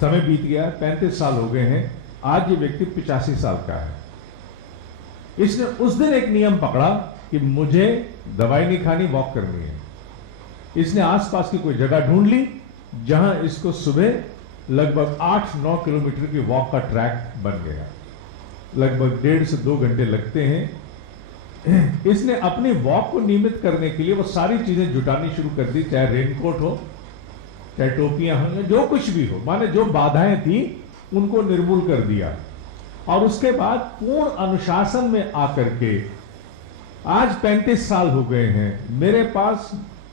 समय बीत गया, 35 साल हो गए हैं, आज ये व्यक्ति 85 साल का है। इसने उस दिन एक नियम पकड़ा कि मुझे दवाई नहीं खानी, वॉक करनी है। इसने आसपास की कोई जगह ढूंढ ली जहां इसको सुबह लगभग 8-9 किलोमीटर की वॉक का ट्रैक बन गया। लगभग 1.5 से 2 घंटे लगते हैं। इसने अपनी वॉक को नियमित करने के लिए वो सारी चीजें जुटानी शुरू कर दी, चाहे रेनकोट हो, चाहे टोपियां हो, जो कुछ भी हो, माने जो बाधाएं थी उनको निर्मूल कर दिया। और उसके बाद पूर्ण अनुशासन में आकर के आज 35 साल हो गए हैं। मेरे पास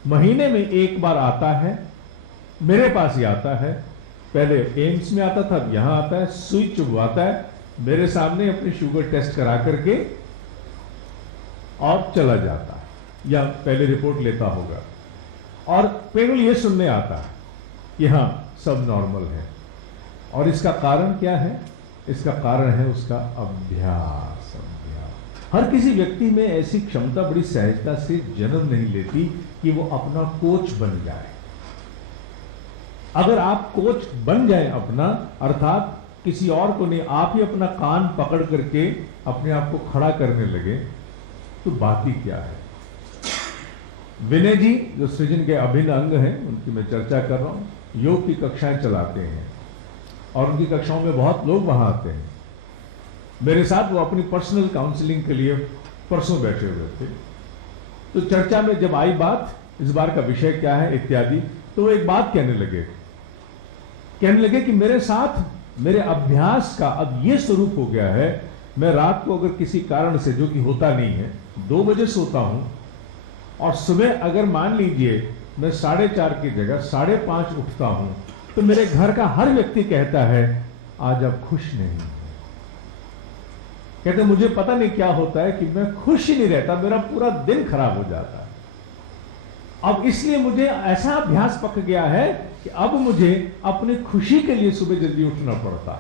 महीने में एक बार आता है, मेरे पास ही आता है। पहले एम्स में आता था, अब यहां आता है, सुई चुभवाता है, मेरे सामने अपनी शुगर टेस्ट करा करके और चला जाता है, या पहले रिपोर्ट लेता होगा और केवल ये सुनने आता है कि हां सब नॉर्मल है। और इसका कारण क्या है? इसका कारण है उसका अभ्यास। हर किसी व्यक्ति में ऐसी क्षमता बड़ी सहजता से जन्म नहीं लेती कि वो अपना कोच बन जाए। अगर आप कोच बन जाए अपना, अर्थात किसी और को नहीं, आप ही अपना कान पकड़ करके अपने आप को खड़ा करने लगे, तो बात ही क्या है। विनय जी जो सृजन के अभिन्न अंग हैं, उनकी मैं चर्चा कर रहा हूं, योग की कक्षाएं चलाते हैं और उनकी कक्षाओं में बहुत लोग वहां आते हैं। मेरे साथ वो अपनी पर्सनल काउंसलिंग के लिए परसों बैठे हुए थे। तो चर्चा में जब आई बात, इस बार का विषय क्या है इत्यादि, तो वो एक बात कहने लगे कि मेरे साथ मेरे अभ्यास का अब ये स्वरूप हो गया है, मैं रात को अगर किसी कारण से, जो कि होता नहीं है, 2 बजे सोता हूं और सुबह अगर मान लीजिए मैं 4:30 की जगह 5:30 उठता हूं, तो मेरे घर का हर व्यक्ति कहता है आज आप खुश नहीं। कहते मुझे पता नहीं क्या होता है कि मैं खुश ही नहीं रहता, मेरा पूरा दिन खराब हो जाता है। अब इसलिए मुझे ऐसा अभ्यास पक गया है कि अब मुझे अपनी खुशी के लिए सुबह जल्दी उठना पड़ता है,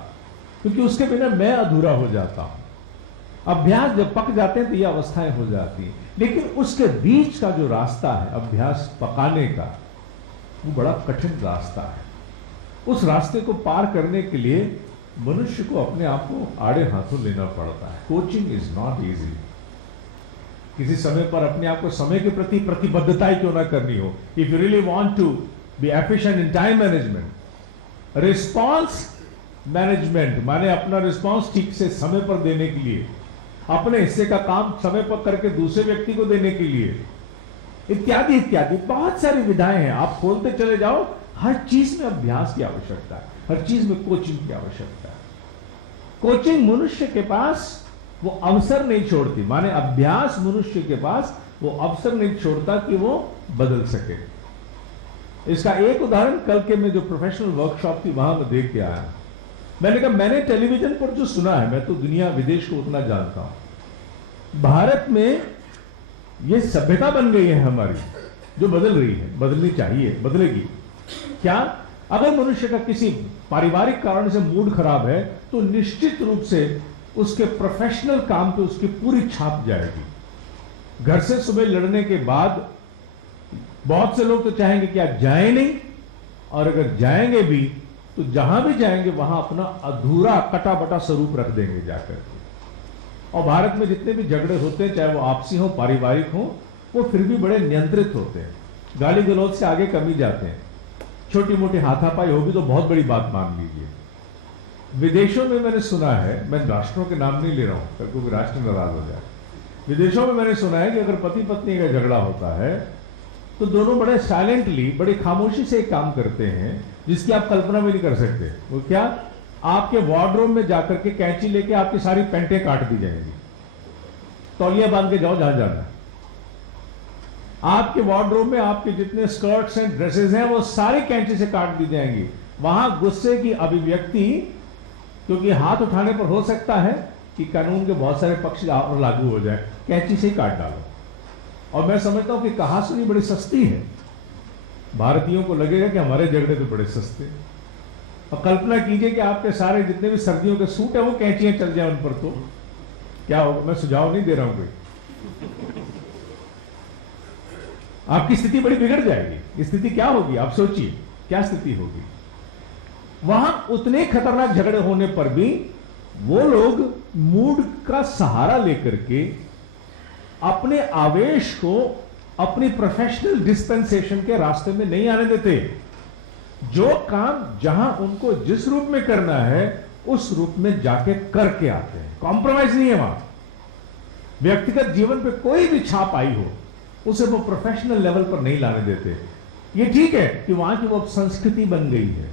क्योंकि उसके बिना मैं अधूरा हो जाता हूं। अभ्यास जब पक जाते हैं तो ये अवस्थाएं हो जाती हैं, लेकिन उसके बीच का जो रास्ता है अभ्यास पकाने का, वो बड़ा कठिन रास्ता है। उस रास्ते को पार करने के लिए मनुष्य को अपने आप को आड़े हाथों लेना पड़ता है। Coaching is not easy. किसी समय पर अपने आप को समय के प्रति प्रतिबद्धता ही क्यों ना करनी हो। If you really want to be efficient in time management, response management, माने अपना रिस्पॉन्स ठीक से समय पर देने के लिए, अपने हिस्से का काम समय पर करके दूसरे व्यक्ति को देने के लिए, इत्यादि इत्यादि बहुत सारी विधाएं हैं। आप खोलते चले जाओ, हर चीज में अभ्यास की आवश्यकता है, हर चीज में कोचिंग की आवश्यकता है। कोचिंग मनुष्य के पास वो अवसर नहीं छोड़ती, माने अभ्यास मनुष्य के पास वो अवसर नहीं छोड़ता कि वो बदल सके। इसका एक उदाहरण, कल के में जो प्रोफेशनल वर्कशॉप थी वहां मैं देख के आया। मैंने कहा मैंने टेलीविजन पर जो सुना है, मैं तो दुनिया विदेश को उतना जानता हूं, भारत में ये सभ्यता बन गई है हमारी, जो बदल रही है, बदलनी चाहिए, बदलेगी। क्या? अगर मनुष्य का किसी पारिवारिक कारण से मूड खराब है तो निश्चित रूप से उसके प्रोफेशनल काम पे उसकी पूरी छाप जाएगी। घर से सुबह लड़ने के बाद बहुत से लोग तो चाहेंगे कि आप जाएं नहीं, और अगर जाएंगे भी तो जहां भी जाएंगे वहां अपना अधूरा कटा बटा स्वरूप रख देंगे जाकर के। और भारत में जितने भी झगड़े होते हैं, चाहे वो आपसी हो, पारिवारिक हो, वो फिर भी बड़े नियंत्रित होते हैं, गाली गलौज से आगे कम ही जाते हैं। छोटी मोटी हाथापाई होगी तो बहुत बड़ी बात मान लीजिए। विदेशों में मैंने सुना है, मैं राष्ट्रों के नाम नहीं ले रहा हूं क्योंकि राष्ट्र नाराज हो जाए, विदेशों में मैंने सुना है कि अगर पति पत्नी का झगड़ा होता है तो दोनों बड़े साइलेंटली, बड़ी खामोशी से एक काम करते हैं जिसकी आप कल्पना भी नहीं कर सकते। वो क्या? आपके वार्डरोब में जाकर के कैंची लेके आपकी सारी पैंटें काट दी जाएंगी, तौलिया बांध के जाओ जहां जाना है। आपके वार्डरोब में आपके जितने स्कर्ट्स हैं, ड्रेसेस हैं, वो सारी कैंची से काट दी जाएंगी। वहां गुस्से की अभिव्यक्ति, क्योंकि हाथ उठाने पर हो सकता है कि कानून के बहुत सारे पक्ष और लागू हो जाए, कैंची से ही काट डालो। और मैं समझता हूं कि कहासुनी बड़ी सस्ती है। भारतीयों को लगेगा कि हमारे झगड़े तो बड़े सस्ते। और कल्पना कीजिए कि आपके सारे जितने भी सर्दियों के सूट है वो कैंचियां चल जाए उन पर, तो क्या होगा? मैं सुझाव नहीं दे रहा हूं कोई, आपकी स्थिति बड़ी बिगड़ जाएगी। स्थिति क्या होगी आप सोचिए, क्या स्थिति होगी? वहां उतने खतरनाक झगड़े होने पर भी वो लोग मूड का सहारा लेकर के अपने आवेश को अपनी प्रोफेशनल डिस्पेंसेशन के रास्ते में नहीं आने देते। जो काम जहां उनको जिस रूप में करना है उस रूप में जाके करके आते हैं। कॉम्प्रोमाइज नहीं है वहां। व्यक्तिगत जीवन पे कोई भी छाप आई हो उसे वो प्रोफेशनल लेवल पर नहीं लाने देते। ये ठीक है कि वहां की वो संस्कृति बन गई है,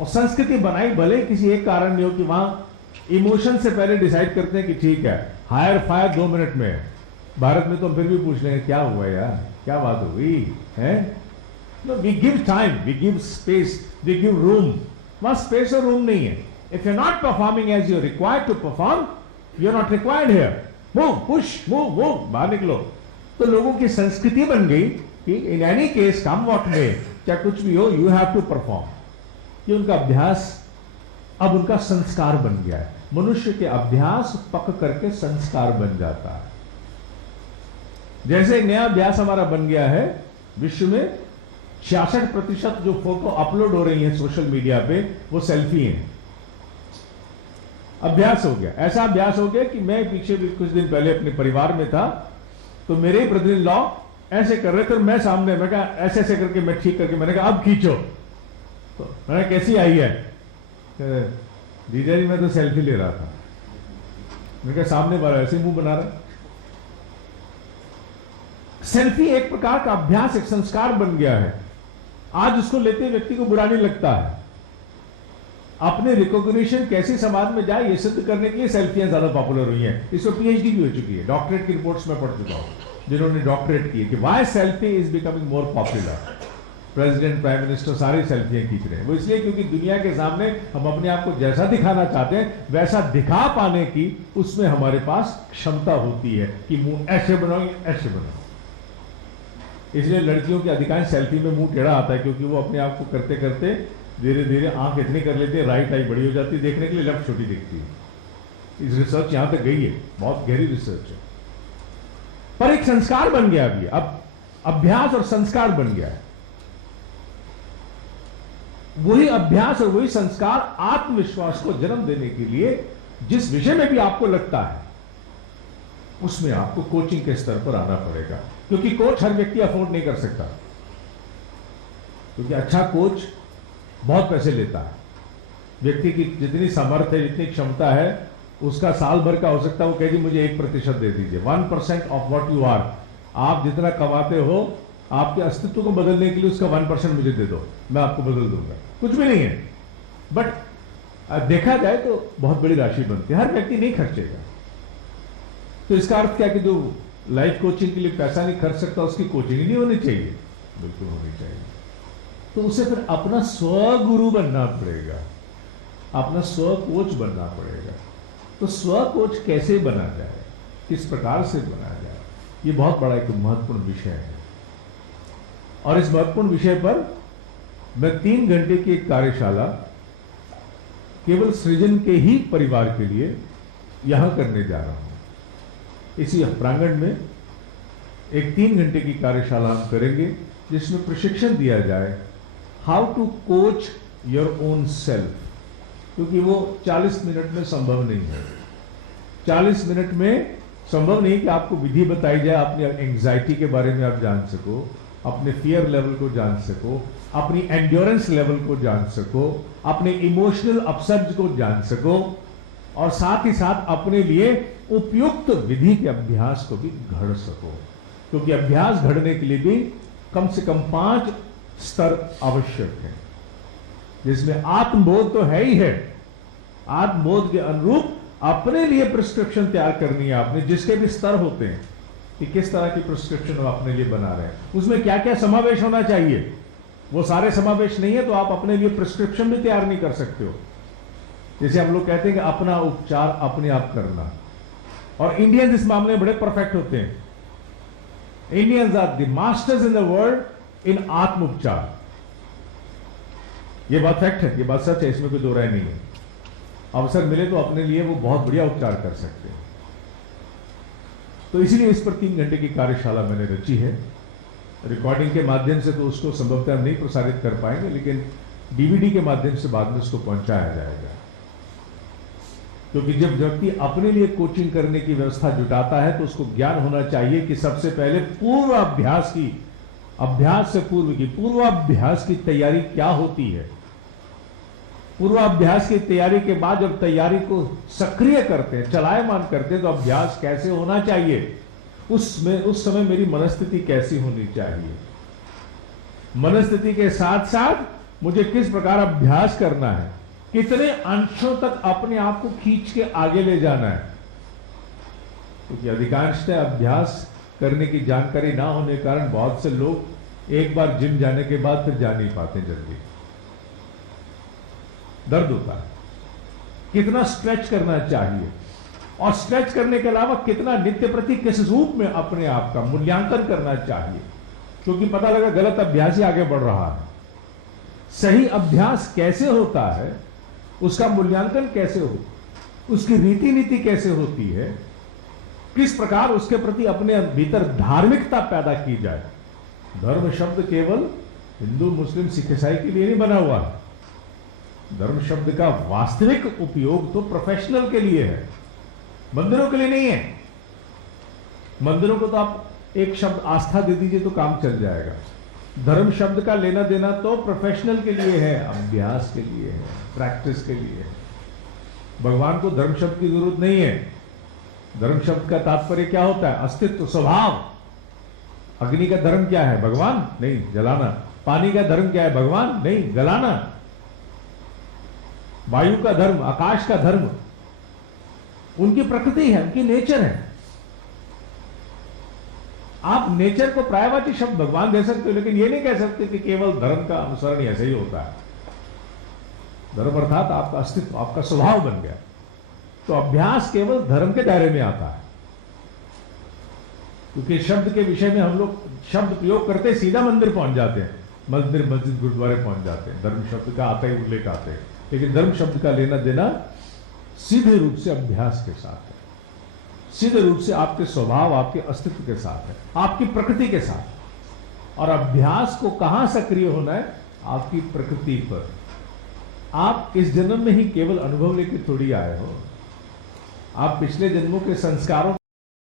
और संस्कृति बनाई भले किसी एक कारण नहीं हो कि वहां इमोशन से पहले डिसाइड करते हैं कि ठीक है हायर फायर 2 मिनट में है। भारत में तो हम फिर भी पूछ लेंगे क्या हुआ यार, क्या बात हुई है। No, we give time, we give space, we give room. वहां स्पेस और रूम नहीं है। If you are not performing as you required to perform, you are not required here. Move, push, move, बाहर निकलो। तो लोगों की संस्कृति बन गई कि in any case come what में, चाहे कुछ भी हो, यू हैव टू परफॉर्म। ये उनका अभ्यास अब उनका संस्कार बन गया है। मनुष्य के अभ्यास पक करके संस्कार बन जाता है। जैसे एक नया अभ्यास हमारा बन गया है, विश्व में 66% जो फोटो अपलोड हो रही है सोशल मीडिया पे वो सेल्फी हैं। अभ्यास हो गया, ऐसा अभ्यास हो गया कि मैं पीछे भी कुछ दिन पहले अपने परिवार में था, तो मेरे ब्रदर इन लॉ ऐसे कर रहे थे, मैं सामने, मैं कहा ऐसे ऐसे करके मैं ठीक करके मैंने कहा अब खींचो। तो मैंने कैसी आई है, जीजा जी मैं तो सेल्फी ले रहा था। मैंने कहा सामने वाला ऐसे मुंह बना रहा। सेल्फी एक प्रकार का अभ्यास, एक संस्कार बन गया है। आज उसको लेते व्यक्ति को बुरा नहीं लगता है। अपने रिकॉग्निशन कैसे समाज में जाए ये सिद्ध करने के लिए सेल्फियां ज्यादा पॉपुलर हुई हैं। इसमें पीएचडी भी हो चुकी है, डॉक्टरेट की रिपोर्ट्स में पढ़ चुका हूं जिन्होंने डॉक्टरेट की है कि why selfie is becoming more popular. President, prime minister सारी सेल्फियां खींच रहे हैं। वो इसलिए क्योंकि दुनिया के सामने हम अपने आप को जैसा दिखाना चाहते हैं वैसा दिखा पाने की उसमें हमारे पास क्षमता होती है कि मुंह ऐसे बनाओ, ऐसे बनाओ। इसलिए लड़कियों की अधिकांश सेल्फी में मुंह टेढ़ा आता है, क्योंकि वो अपने आप को करते करते धीरे धीरे आंख इतनी कर लेते हैं, राइट आई बड़ी हो जाती है देखने के लिए, लेफ्ट छोटी दिखती है। इस रिसर्च यहां तक गई है, बहुत गहरी रिसर्च है। पर एक संस्कार बन गया अभी, अब अभ्यास और संस्कार बन गया है। वही अभ्यास और वही संस्कार आत्मविश्वास को जन्म देने के लिए जिस विषय में भी आपको लगता है उसमें आपको कोचिंग के स्तर पर आना पड़ेगा, क्योंकि कोच हर व्यक्ति अफोर्ड नहीं कर सकता, क्योंकि अच्छा कोच बहुत पैसे लेता है। व्यक्ति की जितनी सामर्थ्य है, जितनी क्षमता है, उसका साल भर का हो सकता है वो कहे जी मुझे 1% दे दीजिए, 1% ऑफ व्हाट यू आर। आप जितना कमाते हो आपके अस्तित्व को बदलने के लिए उसका 1% मुझे दे दो, मैं आपको बदल दूंगा। कुछ भी नहीं है, बट देखा जाए तो बहुत बड़ी राशि बनती है। हर व्यक्ति नहीं खर्चेगा। तो इसका अर्थ क्या कि जो लाइफ कोचिंग के लिए पैसा नहीं खर्च सकता उसकी कोचिंग ही नहीं होनी चाहिए? बिल्कुल होनी चाहिए। तो उसे फिर अपना स्वगुरु बनना पड़ेगा, अपना स्व कोच बनना पड़ेगा। तो स्व कोच कैसे बना जाए, किस प्रकार से बना जाए, ये बहुत बड़ा एक महत्वपूर्ण विषय है। और इस महत्वपूर्ण विषय पर मैं 3 घंटे की एक कार्यशाला केवल सृजन के ही परिवार के लिए यहां करने जा रहा हूं। इसी प्रांगण में एक 3 घंटे की कार्यशाला हम करेंगे जिसमें प्रशिक्षण दिया जाए how to coach your own self, क्योंकि वो 40 मिनट में संभव नहीं है। 40 मिनट में संभव नहीं कि आपको विधि बताई जाए, अपनी एंग्जाइटी के बारे में आप जान सको, अपने फियर लेवल को जान सको, अपनी एंड्योरेंस लेवल को जान सको, अपने इमोशनल अपसर्ज को जान सको, और साथ ही साथ अपने लिए उपयुक्त विधि के अभ्यास को भी घड़ सको। क्योंकि अभ्यास घड़ने के लिए भी कम से कम 5 स्तर आवश्यक है, जिसमें आत्मबोध तो है ही है। आत्मबोध के अनुरूप अपने लिए प्रिस्क्रिप्शन तैयार करनी है आपने, जिसके भी स्तर होते हैं कि किस तरह की प्रिस्क्रिप्शन आप अपने लिए बना रहे हैं, उसमें क्या क्या समावेश होना चाहिए। वो सारे समावेश नहीं है तो आप अपने लिए प्रिस्क्रिप्शन भी तैयार नहीं कर सकते हो। जैसे हम लोग कहते हैं कि अपना उपचार अपने आप करना, और इंडियंस इस मामले में बड़े परफेक्ट होते हैं। Indians are the masters in the world in आत्म उपचार। ये बात फैक्ट है, ये बात सच है, इसमें कोई दो राय नहीं है। अवसर मिले तो अपने लिए वो बहुत बढ़िया उपचार कर सकते हैं। तो इसीलिए इस पर 3 घंटे की कार्यशाला मैंने रची है। रिकॉर्डिंग के माध्यम से तो उसको संभवतः नहीं प्रसारित कर पाएंगे, लेकिन डीवीडी के माध्यम से बाद में उसको पहुंचाया जाएगा। क्योंकि जब व्यक्ति अपने लिए कोचिंग करने की व्यवस्था जुटाता है तो उसको ज्ञान होना चाहिए कि सबसे पहले पूर्वाभ्यास की, अभ्यास से पूर्व की पूर्वाभ्यास की तैयारी क्या होती है। पूर्वाभ्यास की तैयारी के बाद जब तैयारी को सक्रिय करते हैं, चलायमान करते हैं, तो अभ्यास कैसे होना चाहिए, उस समय मेरी मनस्थिति कैसी होनी चाहिए, मनस्थिति के साथ साथ मुझे किस प्रकार अभ्यास करना है, कितने अंशों तक अपने आप को खींच के आगे ले जाना है। क्योंकि अधिकांशतः अभ्यास करने की जानकारी ना होने के कारण बहुत से लोग एक बार जिम जाने के बाद फिर जा नहीं पाते, जल्दी दर्द होता है। कितना स्ट्रेच करना चाहिए और स्ट्रेच करने के अलावा कितना नित्य प्रति किस रूप में अपने आप का मूल्यांकन करना चाहिए, क्योंकि पता लगा गलत अभ्यास ही आगे बढ़ रहा है। सही अभ्यास कैसे होता है, उसका मूल्यांकन कैसे हो, उसकी रीति नीति कैसे होती है, किस प्रकार उसके प्रति अपने भीतर धार्मिकता पैदा की जाए। धर्म शब्द केवल हिंदू मुस्लिम सिख ईसाई के लिए नहीं बना हुआ है। धर्म शब्द का वास्तविक उपयोग तो प्रोफेशनल के लिए है, मंदिरों के लिए नहीं है। मंदिरों को तो आप एक शब्द आस्था दे दीजिए तो काम चल जाएगा। धर्म शब्द का लेना देना तो प्रोफेशनल के लिए है, अभ्यास के लिए है, प्रैक्टिस के लिए है। भगवान को धर्म शब्द की जरूरत नहीं है। धर्म शब्द का तात्पर्य क्या होता है? अस्तित्व, स्वभाव। अग्नि का धर्म क्या है? भगवान नहीं, जलाना। पानी का धर्म क्या है? भगवान नहीं, गलाना। वायु का धर्म, आकाश का धर्म उनकी प्रकृति है, उनकी नेचर है। आप नेचर को पर्यायवाची शब्द भगवान दे सकते हो, लेकिन ये नहीं कह सकते कि केवल धर्म का अनुसरण ऐसे ही होता है। धर्म अर्थात आपका अस्तित्व, आपका स्वभाव बन गया। तो अभ्यास केवल धर्म के दायरे में आता है, क्योंकि शब्द के विषय में हम लोग शब्द प्रयोग करते सीधा मंदिर पहुंच जाते हैं, मंदिर, मस्जिद, गुरुद्वारे पहुंच जाते हैं। धर्म शब्द का आता ही उल्लेख आते हैं, लेकिन धर्म शब्द का लेना देना सीधे रूप से अभ्यास के साथ है, सीधे रूप से आपके स्वभाव, आपके अस्तित्व के साथ है, आपकी प्रकृति के साथ। और अभ्यास को कहां सक्रिय होना है? आपकी प्रकृति पर। आप इस जन्म में ही केवल अनुभव लेके थोड़ी आए हो, आप पिछले जन्मों के संस्कारों